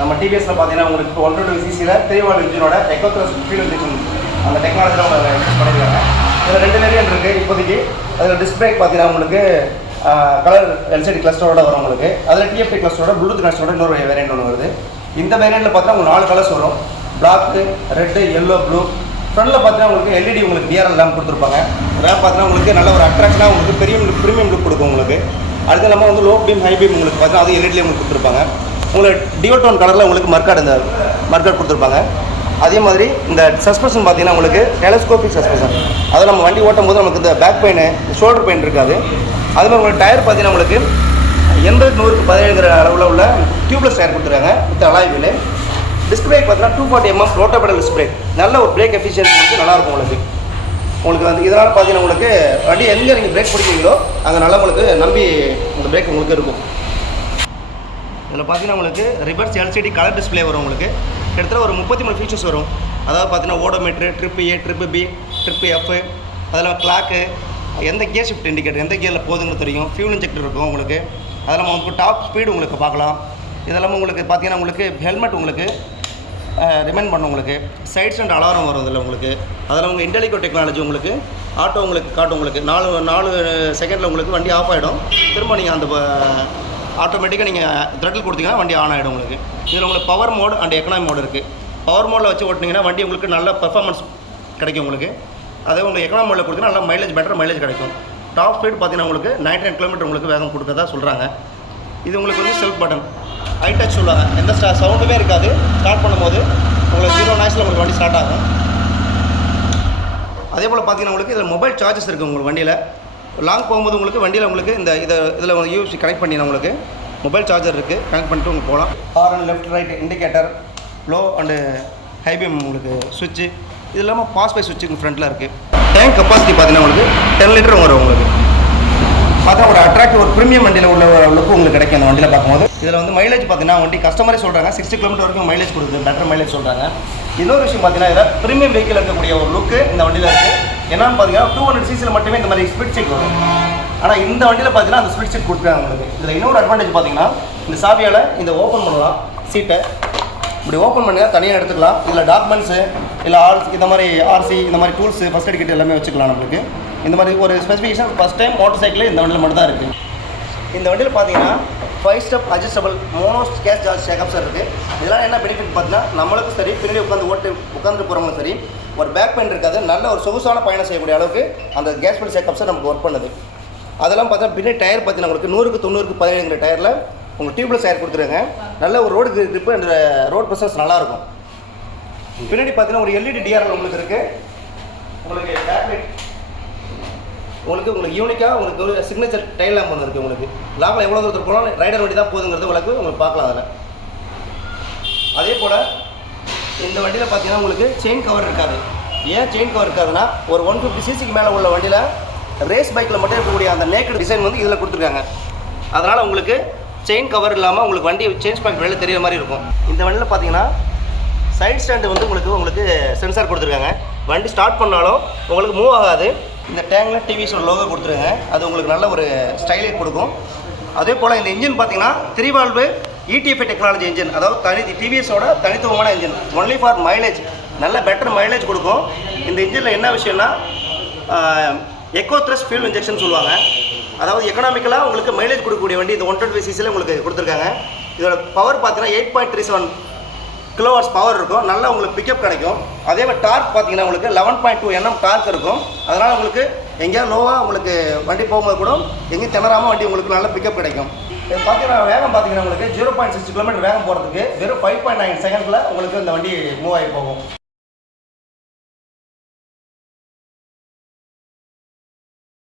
நம்ம டிவிஎஸில் பார்த்தீங்கன்னா உங்களுக்கு 120 சிசியில் 3 வால்வ் இன்ஜினோட எக்கோத்ரஸ்ட் ஃபியூல் இன்ஜெக்ஷன் அந்த டெக்னாலஜியில் அவங்க யூஸ் பண்ணியிருக்காங்க. இதில் 2 வேரியன்ட் இருக்குது இப்போதைக்கு. அதில் டிஸ்க் பிரேக் பார்த்தீங்கன்னா உங்களுக்கு கலர் எல்சிடி கிளஸ்டரோட வரும் உங்களுக்கு. அதில் டிஎஃப்டி கிளஸ்டரோட ப்ளூடூத் கிளஸ்டரோட இன்னொரு வேரியன்ட் ஒன்று வருது. இந்த வேரியண்ட்டில் பார்த்தீங்கன்னா உங்களுக்கு 4 கலர்ஸ் வரும். Black, red, yellow, blue. ஃப்ரண்ட்டில் பார்த்தீங்கன்னா உங்களுக்கு எல்இடி உங்களுக்கு டிஆர்எல் லேம்ப் கொடுத்துருப்பாங்க. ரேம்ப் பார்த்தீங்கன்னா உங்களுக்கு நல்ல ஒரு அட்ராக்ஷனாக உங்களுக்கு ப்ரீமியம் லுக் கொடுக்கும் உங்களுக்கு. அதுக்கு இல்லாமல் வந்து லோ பீம், ஹை பீம் உங்களுக்கு பார்த்தீங்கன்னா அது எல்இடிலேயே உங்களுக்கு கொடுத்துருப்பாங்க. உங்களுக்கு டியூல் டோன் கலரில் உங்களுக்கு மர்க்கார்டு கொடுத்துருப்பாங்க. அதே மாதிரி இந்த சஸ்பென்ஷன் பார்த்தீங்கன்னா உங்களுக்கு டெலஸ்கோபிக் சஸ்பென்ஷன். அதை நம்ம வண்டி ஓட்டும் போது நமக்கு இந்த பேக் பெயின், ஷோல்டர் பெயின் இருக்காது. அது மாதிரி உங்களுக்கு டயர் பார்த்தீங்கன்னா உங்களுக்கு 80-100க்கு 17 அளவில் உள்ள டியூப்லெஸ் டயர் கொடுத்துருக்காங்க with alloy wheel. Disc brake பார்த்தீங்கன்னா 240 mm ரோட்டோபெடல் டிஸ்க் பிரேக். நல்ல ஒரு பிரேக் எஃபிஷியன்சி வந்து நல்லாயிருக்கும் உங்களுக்கு வந்து இதனால் பார்த்தீங்கன்னா உங்களுக்கு வண்டி எங்கே நீங்கள் பிரேக் பிடிக்கிறீங்களோ அங்கே நல்லா உங்களுக்கு நம்பி இந்த பிரேக் உங்களுக்கு இருக்கும். இதில் பார்த்தீங்கன்னா உங்களுக்கு ரிவர்ஸ் எல்சிடி கலர் டிஸ்பிளே வரும் உங்களுக்கு. கிட்டத்தட்ட ஒரு 33 ஃபீச்சர்ஸ் வரும். அதாவது பார்த்தீங்கன்னா ஓடோமீட்ரு, ட்ரிப்பு ஏ, ட்ரிப்பு பி, ட்ரிப்பு எஃப், அதில் கிளாக்கு, எந்த கியர் ஷிஃப்ட் இண்டிகேட்டர் எந்த கியரில் போகுதுன்னு தெரியும். ஃபியூல் இன்ஜெக்டர் இருக்கும் உங்களுக்கு. அதெல்லாம் உங்களுக்கு டாப் ஸ்பீடு உங்களுக்கு பார்க்கலாம். இதெல்லாம் உங்களுக்கு பார்த்தீங்கன்னா உங்களுக்கு ஹெல்மெட் உங்களுக்கு ரிமைண்ட் பண்ணும் உங்களுக்கு. சைட் ஸ்டாண்ட் அலாரம் வரும் இதில் உங்களுக்கு. அதில் உங்கள் இன்டெலிகோ டெக்னாலஜி உங்களுக்கு ஆட்டோ உங்களுக்கு காட்டும் உங்களுக்கு. 4 செகண்டில் உங்களுக்கு வண்டி ஆஃப் ஆகிடும். திரும்ப நீங்கள் அந்த ஆட்டோமேட்டிக்காக நீங்கள் த்ரெட்டில் கொடுத்தீங்கன்னா வண்டி ஆன் ஆகிடும் உங்களுக்கு. இதில் உங்களுக்கு power mode and economy mode இருக்குது. பவர் மோடில் வச்சு ஓட்டினீங்கன்னா வண்டி உங்களுக்கு நல்ல பர்ஃபார்மன்ஸ் கிடைக்கும் உங்களுக்கு. அதே உங்களுக்கு எக்கனாமி மோடில் கொடுத்தீங்கன்னா நல்லா பெட்டர் மைலேஜ் கிடைக்கும். டாப் ஸ்பீட் பார்த்தீங்கன்னா உங்களுக்கு 99 km உங்களுக்கு வேகம் கொடுக்கறதா சொல்கிறாங்க. இது உங்களுக்கு வந்து செல்ஃப் பட்டன், ஹை டச் சொல்லுவாங்க. எந்த சவுண்டுமே இருக்காது. ஸ்டார்ட் பண்ணும்போது உங்களுக்கு 0 நாய்ஸில் உங்களுக்கு வண்டி ஸ்டார்ட் ஆகும். அதே போல் பார்த்தீங்கன்னா உங்களுக்கு இதில் மொபைல் சார்ஜஸ் இருக்குது உங்களுக்கு வண்டியில். லாங் போகும்போது உங்களுக்கு வண்டியில் உங்களுக்கு இதில் யூஎஸ்பி கனெக்ட் பண்ணினா உங்களுக்கு மொபைல் சார்ஜர் இருக்குது. கனெக்ட் பண்ணிட்டு உங்களுக்கு போகலாம். Horn, left, right indicator, low and high beam உங்களுக்கு சுவிட்சு. இது இல்லாமல் பாஸ் பை சுவிட்சு உங்கள் ஃப்ரண்ட்டில் இருக்குது. டேங்க் கெப்பாசிட்டி பார்த்தீங்கன்னா உங்களுக்கு 10 லிட்டர் வரும் உங்களுக்கு. பார்த்தா ஒரு அட்ராக்டிவ் ஒரு ப்ரீமியம் வண்டியில் உள்ள லுக்கு உங்களுக்கு கிடைக்கும் அந்த வண்டியில் பார்க்கும்போது. இதில் வந்து மைலேஜ் பார்த்தீங்கன்னா வண்டி கஸ்டமரே சொல்கிறாங்க 60 km வரைக்கும் மைலேஜ் கொடுக்குது, பெட்டர் மைலேஜ் சொல்கிறாங்க. இன்னொரு விஷயம் பார்த்தீங்கன்னா இதில் ப்ரீமியம் வெஹிக்கிள் இருக்கக்கூடிய ஒரு லுக்கு இந்த வண்டியில் இருக்குது. என்னன்னு பார்த்தீங்கன்னா 200 cc மட்டுமே இந்த மாதிரி ஸ்பீட் சீட் வரும். ஆனால் இந்த வண்டியில் பார்த்தீங்கன்னா அந்த ஸ்பீட் சீட் கொடுக்குறாங்க உங்களுக்கு. இதில் இன்னொரு அட்வான்டேஜ் பார்த்தீங்கன்னா இந்த சாவியால் இந்த ஓப்பன் பண்ணலாம். சீட்டை இப்படி ஓப்பன் பண்ணினா தனியாக எடுத்துக்கலாம். இதில் டாக்குமெண்ட்ஸு இல்லை இந்த மாதிரி ஆர்சி இந்த மாதிரி டூல்ஸு ஃபஸ்ட் எய்ட் கிட் எல்லாமே வச்சுக்கலாம் நம்மளுக்கு. இந்த மாதிரி ஒரு specification first time motorcycle இந்த வண்டியில் மட்டும் தான் இருக்குது. இந்த வண்டியில் பார்த்தீங்கன்னா 5 step adjustable mono gas charge சேக்கப்ஸ் இருக்குது. இதெல்லாம் என்ன பெனிஃபிட் பார்த்தீங்கன்னா நம்மளுக்கும் சரி, பின்னாடி உட்காந்துட்டு போகிறவங்களும் சரி, ஒரு பேக் பெயின் இருக்காது. நல்ல ஒரு சொகுசான பயணம் செய்யக்கூடிய அளவுக்கு அந்த கேஸ் பென் சேக்கப்ஸை நமக்கு ஒர்க் பண்ணுது. அதெல்லாம் பார்த்தா பின்னாடி டயர் பார்த்தீங்கன்னா உங்களுக்கு 100க்கு 90க்கு 17 டயரில் உங்களுக்கு டியூப்லெஸ் டயர் கொடுத்துருங்க. நல்ல ஒரு road grip and road presence நல்லாயிருக்கும். பின்னாடி பார்த்தீங்கன்னா ஒரு எல்இடி டிஆர்எல் உங்களுக்கு இருக்குது. உங்களுக்கு பேக்லைட் உங்களுக்கு யூனிக்காக உங்களுக்கு ஒரு சிக்னேச்சர் டைல் லேம்ப் ஒன்று இருக்குது உங்களுக்கு. லாங்கில் எவ்வளோ தூரத்துக்கு போனாலும் ரைடர் வண்டி தான் போகுதுங்கிறது உங்களுக்கு பார்க்கலாம் அதில். அதே போல் இந்த வண்டியில் பார்த்தீங்கன்னா உங்களுக்கு செயின் கவர் இருக்காது. ஏன் செயின் கவர் இருக்காதுன்னா ஒரு 150 cc மேலே உள்ள வண்டியில் ரேஸ் பைக்கில் மட்டும் இருக்கக்கூடிய அந்த நேக்கட் டிசைன் வந்து இதில் கொடுத்துருக்காங்க. அதனால் உங்களுக்கு செயின் கவர் இல்லாமல் உங்களுக்கு வண்டி சேஞ்ச் பாயிண்ட் வெளியில் தெரிகிற மாதிரி இருக்கும். இந்த வண்டியில் பார்த்தீங்கன்னா சைட் ஸ்டாண்டு வந்து உங்களுக்கு சென்சார் கொடுத்துருக்காங்க. வண்டி ஸ்டார்ட் பண்ணாலும் உங்களுக்கு மூவ் ஆகாது. இந்த டேங்கில் டிவிஎஸோட லோகோ கொடுத்துருங்க. அது உங்களுக்கு நல்ல ஒரு ஸ்டைலே கொடுக்கும். அதே போல் இந்த இன்ஜின் பார்த்தீங்கன்னா 3 வால்வு இடிஎஃப்ஐ டெக்னாலஜி இன்ஜின். அதாவது டிவிஎஸோட தனித்துவமான இன்ஜின். ஒன்லி ஃபார் மைலேஜ், நல்ல பெட்டர் மைலேஜ் கொடுக்கும். இந்த இன்ஜினில் என்ன விஷயம்னா எக்கோத்ரஸ்ட் ஃபியூல் இன்ஜெக்ஷன் சொல்லுவாங்க. அதாவது எக்கனாமிக்கலாக உங்களுக்கு மைலேஜ் கொடுக்கக்கூடிய வண்டி இந்த 120 cc உங்களுக்கு கொடுத்துருக்காங்க. இதோட பவர் பார்த்தீங்கன்னா 8.37 kW பவர் இருக்கும். நல்லா உங்களுக்கு பிக்கப் கிடைக்கும். அதே மாதிரி டார்க் பார்த்தீங்கன்னா உங்களுக்கு 11.2 Nm டார்க் இருக்கும். அதனால் உங்களுக்கு எங்கேயாவது லோவாக உங்களுக்கு வண்டி போகும்போது கூட எங்கேயும் திணறாமல் வண்டி உங்களுக்கு நல்ல பிக்கப் கிடைக்கும். இது பார்த்தீங்கன்னா வேகம் பார்த்தீங்கன்னா உங்களுக்கு 0.6 km வேகம் போகிறதுக்கு வெறும் 5.9 செகண்ட்ஸில் உங்களுக்கு இந்த வண்டி மூவ் ஆகி போகும்.